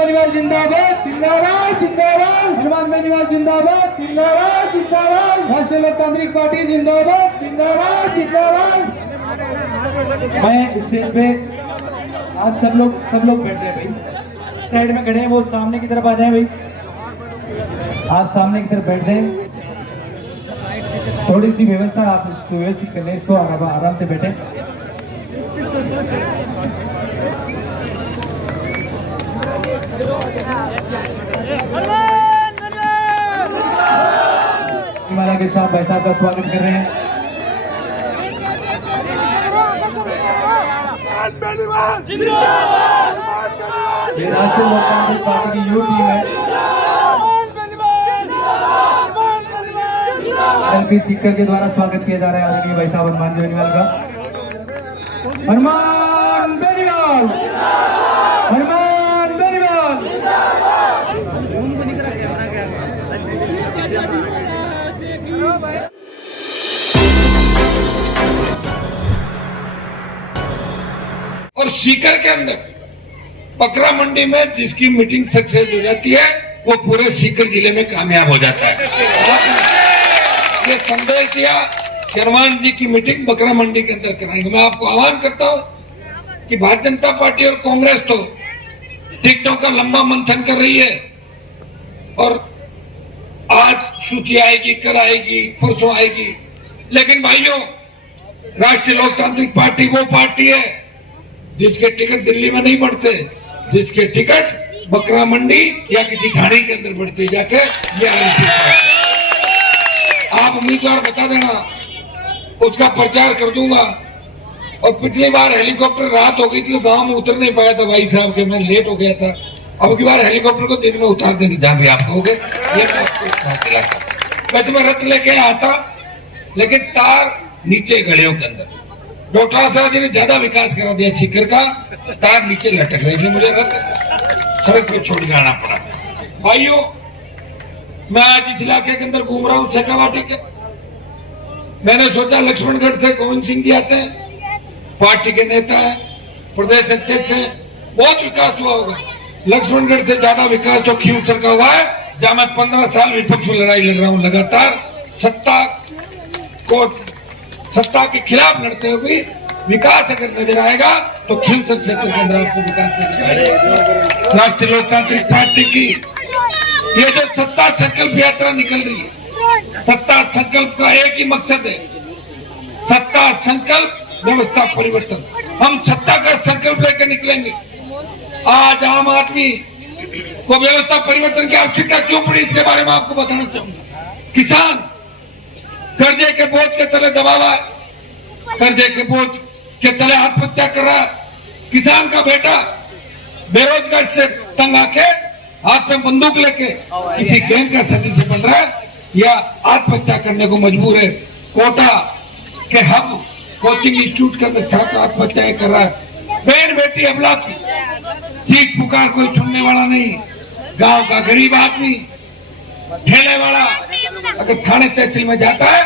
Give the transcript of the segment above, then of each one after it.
बेनीवाल जिंदाबाद जिंदाबाद जिंदाबाद। हनुमान बेनीवाल जिंदाबाद जिंदाबाद जिंदाबाद। राष्ट्रीय लोकतांत्रिक पार्टी जिंदाबाद जिंदाबाद जिंदाबाद। मैं स्टेज पे आप सब लोग बैठ जाए भाई, साइड में खड़े हैं वो सामने की तरफ आ जाए भाई, आप सामने की तरफ बैठ जाए। थोड़ी सी व्यवस्था आप सुव्यवस्थित कर लें, इसको आराम से बैठे। माला के साथ भाई साहब का स्वागत कर रहे हैं। ये राष्ट्रीय लोकतांत्रिक पार्टी की यू टीम है। एलपी सीकर के द्वारा स्वागत किया जा रहा है आदरणीय भाई साहब हनुमान बेनीवाल का। हनुमान बेनीवाल हनुमान बेनीवाल। और सीकर के अंदर बकरा मंडी में जिसकी मीटिंग सक्सेस हो जाती है वो पूरे सीकर जिले में कामयाब हो जाता है। ये संदेश दिया कि हनुमान जी की मीटिंग बकरा मंडी के अंदर कराएंगे। मैं आपको आह्वान करता हूं कि भारतीय जनता पार्टी और कांग्रेस तो टिकटों का लंबा मंथन कर रही है और आज सूची आएगी, कल आएगी, परसों आएगी, लेकिन भाइयों राष्ट्रीय लोकतांत्रिक पार्टी वो पार्टी है जिसके टिकट दिल्ली में नहीं बढ़ते, जिसके टिकट बकरा मंडी या किसी ढाणी के अंदर बढ़ते जाके। ये आप उम्मीदवार बता देना, उसका प्रचार कर दूंगा। और पिछली बार हेलीकॉप्टर रात हो गई थी तो गांव में उतर नहीं पाया था भाई साहब के, मैं लेट हो गया था। अब की बार हेलीकॉप्टर को दिन में उतार देंगे जहां भी आप कहोगे। ये मैं आपको वैसे मैं रथ लेके आता, लेकिन तार नीचे गलियों के अंदर डॉक्टर साहब जी ने ज्यादा विकास करा दिया सीकर का, तार नीचे लटक रहे थे, मुझे रथ सड़क पे छोड़ के आना पड़ा। भाइयों मैं आज इस इलाके के अंदर घूम रहा हूँ शेखावाटी के, मैंने सोचा लक्ष्मणगढ़ से गोविंद सिंह जी आते हैं, पार्टी के नेता है, प्रदेश अध्यक्ष है, बहुत विकास हुआ होगा। लक्ष्मणगढ़ से ज्यादा विकास तो खींवसर का हुआ है, जहां मैं 15 साल विपक्ष में लड़ाई लड़ रहा हूं लगातार। सत्ता के खिलाफ लड़ते हुए विकास अगर नजर आएगा तो खींवसर क्षेत्र के अंदर आपको विकास नजर आएगा। राष्ट्रीय लोकतांत्रिक पार्टी की ये जो सत्ता संकल्प यात्रा निकल रही है, सत्ता संकल्प का एक ही मकसद है, सत्ता संकल्प व्यवस्था परिवर्तन। हम सत्ता का संकल्प लेकर निकलेंगे। आज आम आदमी को व्यवस्था परिवर्तन की आवश्यकता क्यों पड़ी, इसके बारे में आपको बताना चाहूंगा। किसान कर्जे के बोझ के तले दबा हुआ है, कर्जे के बोझ के तले आत्महत्या कर रहा है। किसान का बेटा बेरोजगार से तंग आके हाथ में बंदूक लेके किसी गैंग का सदस्य बन रहा है या आत्महत्या करने को मजबूर है। कोटा के हब कोचिंग इंस्टीट्यूट के अंदर छात्र आत्महत्या कर रहा है। बहन बेटी अबला की चीख पुकार कोई सुनने वाला नहीं। गांव का गरीब आदमी ठेले वाला अगर थाने तहसील में जाता है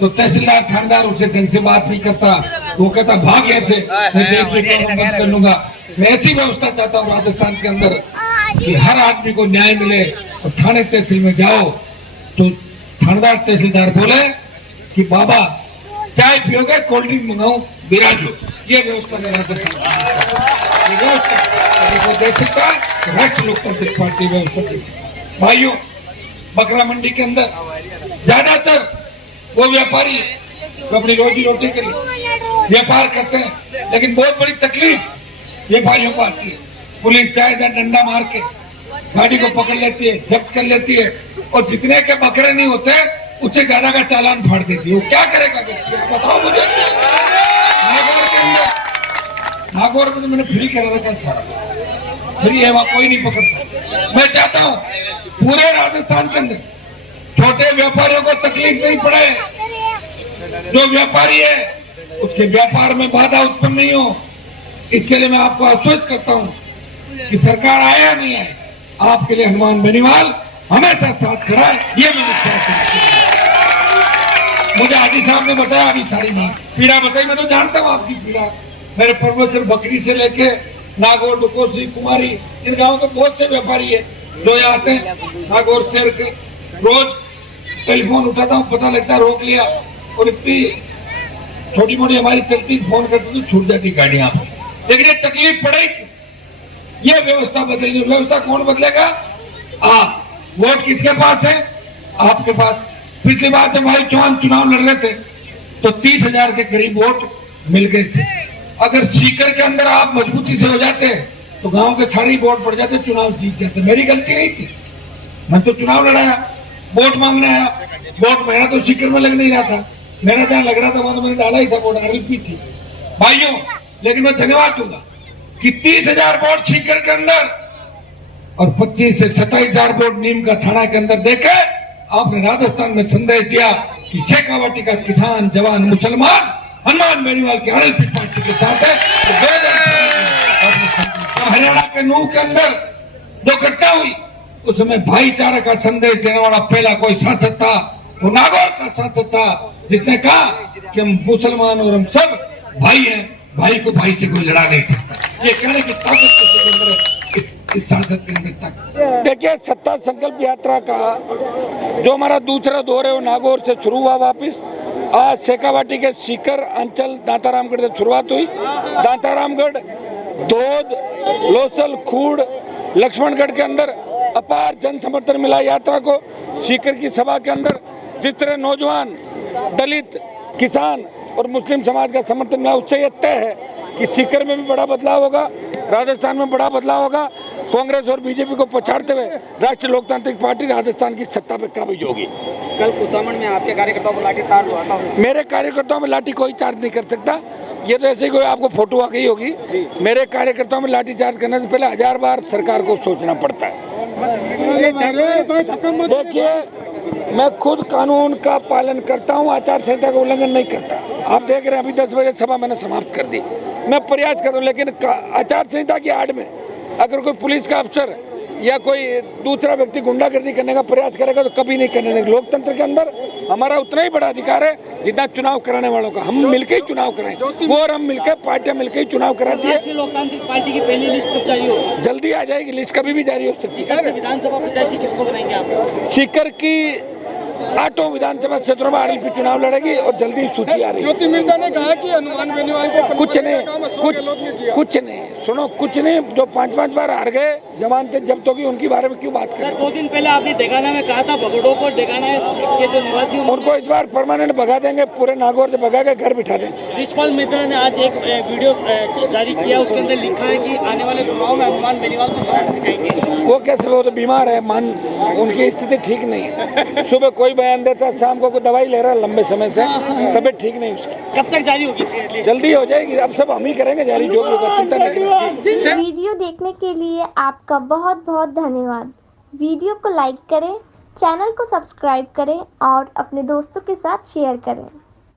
तो तहसीलदार थानेदार उसे ढंग से बात नहीं करता, वो कहता भाग ऐसे बंद कर लूंगा। मैं ऐसी व्यवस्था चाहता हूँ राजस्थान के अंदर कि हर आदमी को न्याय मिले। और थाने तहसील में जाओ तो थानेदार तहसीलदार बोले कि बाबा चाय पियोगे, कोल्ड ड्रिंक मंगाऊं, बिराजो। ये व्यवस्था में राजस्थान राष्ट्रीय लोकतांत्रिक पार्टी व्यवस्था। भाइयों बकरा मंडी के अंदर ज्यादातर वो व्यापारी जो अपनी रोजी रोटी के लिए व्यापार करते हैं, लेकिन बहुत बड़ी तकलीफ व्यापारियों को आती है। पुलिस चाहे डंडा मार के गाड़ी को पकड़ लेती है, जब्त कर लेती है, और जितने के बकरे नहीं होते उससे ज्यादा का चालान फाड़ देती है। वो क्या करेगा बताओ मुझे। नागौर में तो मैंने फ्री करा रखा सारा, फ्री है, वहां कोई नहीं पकड़ता। मैं चाहता हूँ पूरे राजस्थान के अंदर छोटे व्यापारियों को तकलीफ नहीं पड़े, जो व्यापारी है उसके व्यापार में बाधा उत्पन्न नहीं हो। इसके लिए मैं आपको आश्वस्त करता हूँ कि सरकार आए या नहीं आए, आपके लिए हनुमान बेनीवाल हमेशा साथ खड़ा है। ये मुझे आदि साहब ने बताया अभी सारी बात पीड़ा बताई, मैं तो जानता हूँ आपकी पीड़ा। मेरे पर्वत बकरी से लेके नागौर, कोसी, कुमारी इन गाँव के बहुत से व्यापारी है जो यहाँ आते हैं नागौर शहर के, रोज टेलीफोन उठाता हूँ, पता लगता है रोक लिया, और इतनी छोटी मोटी हमारी चलती फोन करते तो छूट जाती गाड़ियां। लेकिन ये तकलीफ पड़ेगी, ये व्यवस्था बदलनी। व्यवस्था कौन बदलेगा? आप। वोट किसके पास है? आपके पास। पिछली बार जब भाई चौहान चुनाव लड़ रहे थे तो 30,000 के करीब वोट मिल गए थे। अगर सीकर के अंदर आप मजबूती से हो जाते तो गांव के सारे वोट पड़ जाते, चुनाव जीत जाते। मेरी गलती नहीं थी, मैं तो चुनाव लड़ाया, वोट मांगने आया। वोट मेरा तो सीकर में लग नहीं रहा था, मेरा जहां लग रहा था वहां तो मैंने डाला ही था वोट, आरएलपी थी भाइयों। लेकिन मैं धन्यवाद दूंगा कि 30,000 वोट सीकर के अंदर और 25 से 27,000 वोट नीम का थाना के अंदर देके आपने राजस्थान में संदेश दिया कि शेखावाटी का किसान, जवान, मुसलमान हनुमान बेनीवाल की आरएलपी पार्टी के साथ है। तो हरियाणा के नूह के अंदर जो घटना हुई उस समय भाईचारे का संदेश देने वाला पहला कोई सांसद था, वो नागौर का सांसद था, जिसने कहा कि हम मुसलमान और हम सब भाई हैं, भाई को भाई से कोई लड़ा नहीं सकता। ये कहने की ताकत किसके अंदर है? इस सांसद के अंदर तक। देखिए, सत्ता संकल्प यात्रा का जो हमारा दूसरा दौर है वो नागौर से शुरू हुआ वापिस। आज शेखावाटी के सीकर अंचल दांतारामगढ़ से शुरुआत हुई। दांतारामगढ़, धोद, लोसल, खूड़, लक्ष्मणगढ़ के अंदर अपार जन समर्थन मिला यात्रा को। सीकर की सभा के अंदर जिस तरह नौजवान, दलित, किसान और मुस्लिम समाज का समर्थन मिला, उससे यह तय है कि सीकर में भी बड़ा बदलाव होगा, राजस्थान में बड़ा बदलाव होगा। कांग्रेस और बीजेपी को पछाड़ते हुए राष्ट्रीय लोकतांत्रिक पार्टी राजस्थान की सत्ता पे काबिज होगी। कल कुचामन में आपके कार्यकर्ताओं पर लाठी चार्ज हुआ था। मेरे कार्यकर्ताओं में लाठी कोई चार्ज नहीं कर सकता। ये तो ऐसे ही कोई आपको फोटो आ गई होगी। मेरे कार्यकर्ताओं में लाठी चार्ज करने से पहले 1000 बार सरकार को सोचना पड़ता है। देखिए, मैं खुद कानून का पालन करता हूं, आचार संहिता का उल्लंघन नहीं करता। आप देख रहे हैं अभी 10 बजे सभा मैंने समाप्त कर दी। मैं प्रयास कर रहा हूं, लेकिन आचार संहिता की आड़ में अगर कोई पुलिस का अफसर या कोई दूसरा व्यक्ति गुंडागर्दी करने का प्रयास करेगा तो कभी नहीं करने देंगे। लोकतंत्र के अंदर हमारा उतना ही बड़ा अधिकार है जितना चुनाव कराने वालों का। हम मिलकर ही चुनाव कराएं, वो और हम मिलकर, पार्टियां मिलकर ही चुनाव कराती है। राष्ट्रीय लोकतांत्रिक पार्टी की पहली लिस्ट कब जारी होगी? जल्दी आ जाएगी लिस्ट, कभी भी जारी हो सकती है। विधानसभा प्रत्याशी किसको बनाएंगे आप? सीकर की 8 विधानसभा क्षेत्रों में आरएलपी चुनाव लड़ेगी और जल्दी सूची आ रही है। ज्योति मिर्जा ने कहा कि हनुमान बेनीवाल को कुछ नहीं, सुनो, कुछ नहीं। जो 5-5 बार हार गए, जमानतें जब्त होगी, उनके बारे में क्यों बात करें? सर, 2 दिन पहले आपने डेगाना में कहा था भगोड़ों को, डेगाना के जो निवासी उनको इस बार परमानेंट भगा देंगे, पूरे नागौर से भगा के घर बिठा देंगे। रिचपाल मित्रा ने आज एक वीडियो जारी किया, उसके अंदर लिखा है कि आने वाले चुनाव में हनुमान बेनीवाल को सबक सिखाएंगे। वो कैसे? वो तो बीमार है, उनकी स्थिति ठीक नहीं है। सुबह कोई बयान देता है, शाम को कोई दवाई ले रहा है लंबे समय से, तबीयत ठीक नहीं उसकी। कब तक जारी होगी? जल्दी हो जाएगी। अब सब हम ही करेंगे जारी, जो भी होगा, चिंता नहीं करेंगे। वीडियो देखने के लिए आपका बहुत बहुत धन्यवाद। वीडियो को लाइक करें, चैनल को सब्सक्राइब करें और अपने दोस्तों के साथ शेयर करें।